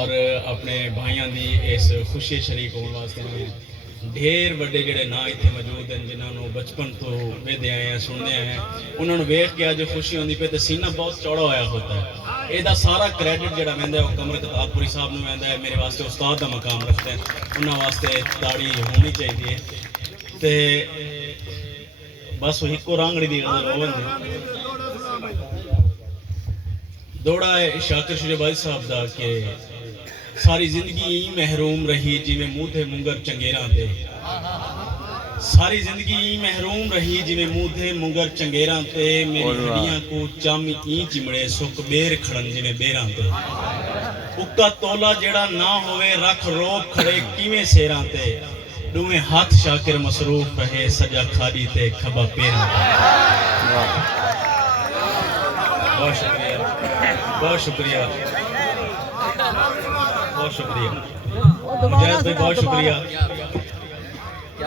اور اپنے بھائیاں دی اس خوشی شریک ہونے واسطے میں ڈھیر بڑے جڑے نا اتنے موجود ہیں جنہوں نے بچپن تو ویدے آئے ہیں سننے آئے ہیں انہوں نے ویکھ کے جو خوشی ہوندی پہ تو سینہ بہت چوڑا ہویا ہوتا ہے. یہ سارا کریڈٹ جڑا ویندا ہے وہ قمر کتاب پوری صاحب نے ویندا ہے. میرے واسطے استاد دا مقام رکھتے ہیں, انہاں واسطے تاڑی ہونی چاہیے. تے بس وہی کو رانگڑی دی غزل ہوندی دوڑا ہے شاکر شریف بھائی صاحب دا کہ ساری زندگی محروم رہی جویں منہ تے منگر چنگیراں تے. ساری زندگی محروم رہی جویں منہ تے منگر چنگیراں تے. میری ہڈیاں کو چامی چمڑے سک بیر کھڑن جویں بیراں تے. اکا تولا جیڑا نہ ہوئے رکھ روک کھڑے کیویں سیراں تے. دوویں ہاتھ شاکر مصروف رہے سجا کھاڑی تے کھبا پیراں تے. بہت شکریہ بہت شکریہ بہت شکریہ مجاہد بھائی, بہت شکریہ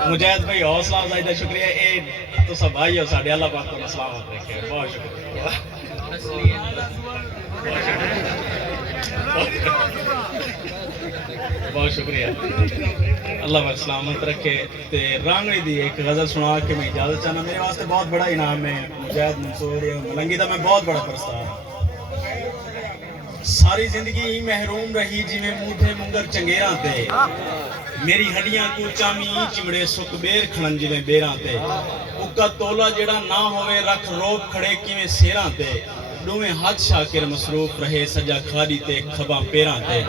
مجاہد بھائی, حوصلہ افزائی کا شکریہ. اے تو سب بھائی ہو ساڈے, اللہ پاک کو سلامت رکھے. بہت شکریہ بہت شکریہ, اللہ پاک سلامت رکھے. تے رانگڑی دی ایک غزل سنا کے میں اجازت چاہنا. میرے واسطے بہت بڑا انعام ہے مجاہد منصور ملنگی دا, میں بہت بڑا پرستار. ساری زندگی محروم رہی جویں منہ تے منگر چنگیراں تے. میری ہڈیاں کو چامی چمڑے سک بیر کھڑن جویں بیراں تے. اکا تولا جڑا نہ ہوئے رکھ روک کھڑے کیویں سیراں تے. دوویں ہاتھ شاکر مصروف رہے سجا کھاڑی تے کھباں پیراں تے.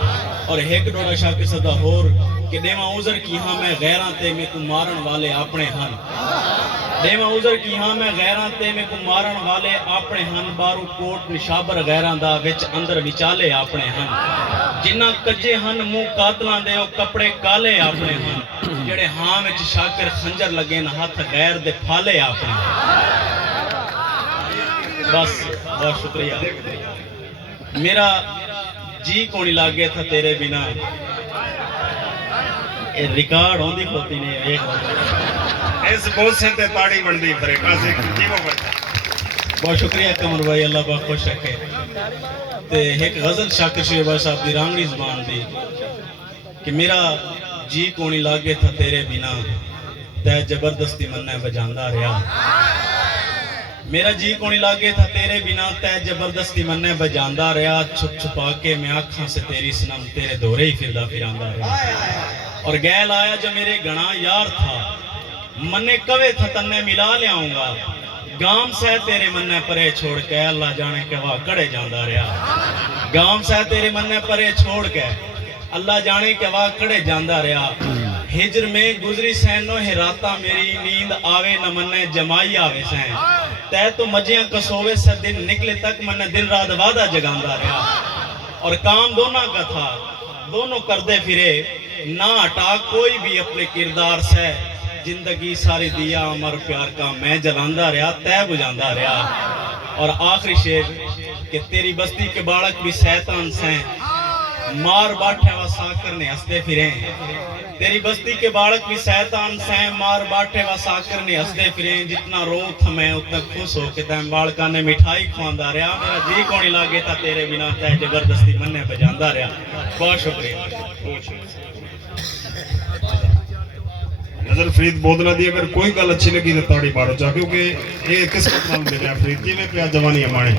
اور ایک ڈوڑا شاکر صدا ہور کہ دیواں عذر کی ہاں میں غیراں تے میں کو مارن والے اپنے ہن. دیواں عذر کی ہاں میں غیراں تے میں کو مارن والے اپنے ہن. بارو کوٹ نشابر غیراں دا وچ اندر وچالے اپنے ہن. جنہ کجے ہن منہ قاتلاں دے او کپڑے کالے اپنے ہن. جڑے ہاں وچ شاکر خنجر لگے نہ ہاتھ غیر دے پھالے اپنے ہن. بس بہت شکریہ. میرا جی کونی لاگے تھا تیرے بنا. یہ ریکارڈ ہوندی ہوتی نہیں اس بوسے تے تاڑی بندی پھرے کاسے جیو بڑھتا. بہت شکریہ کمر بھائی, اللہ پاک خوش رکھے. تے ایک غزل شاکر شریف بھائی صاحب دی رانگڑی زبان دی کہ میرا جی کونی لاگے تھا تیرے بنا تے زبردستی مننے بجاندا رہیا. میرا جی کونی لاگے تھا تیرے بنا تے زبردستی مننے بجاندا رہیا. چھپ چھپا کے میں آنکھاں سے تیری سنم تیرے دورے ہی پھردا پھراندا رہیا. اور گیل آیا جو میرے گھنا یار تھا مننے کوے تھا تننے ملا لے آؤں گا. گام سے تیرے مننے پرے چھوڑ کے اللہ جانے کے واہ کڑے جاندا رہیا. گام سے تیرے مننے پرے چھوڑ کے اللہ جانے کے واہ کڑے جاندا رہیا. ہجر میں گزری سینو ہے راتاں میری نیند آوے نہ مننے جمائی آوے سین. تے تو مجیاں کسوے سے دن نکلے تک مننے دن رات وعدہ جگاندا رہیا. اور کام دونوں کا تھا دونوں کردے پھرے نہ ہٹا کوئی بھی اپنے کردار سے. زندگی ساری دیا امر پیار کا میں جلاندا رہا تے بجاندا رہا. اور آخری شعر کہ تیری بستی کے باڑک بھی شیطان سیں مار باٹھے و ساکر نے ہستے پھریں. تیری بستی کے باڑک بھی شیطان سیں مار باٹھے و ساکر نے ہستے پھریں. جتنا رو تھا میں اتنا خوش ہو کہ تیم باڑکا نے مٹھائی کھواندا رہا. میرا جی کونی لاگے تھا تیرے بنا تے زبردستی مننے بجاندا رہا. بہت شکریہ. نظر فرید بودنا دی اگر کوئی گل اچھی لگی تو تاڑی مارو چاہ, کیونکہ یہ قسمت نال ملیا فرید جی میں پیا جوانی ہمارے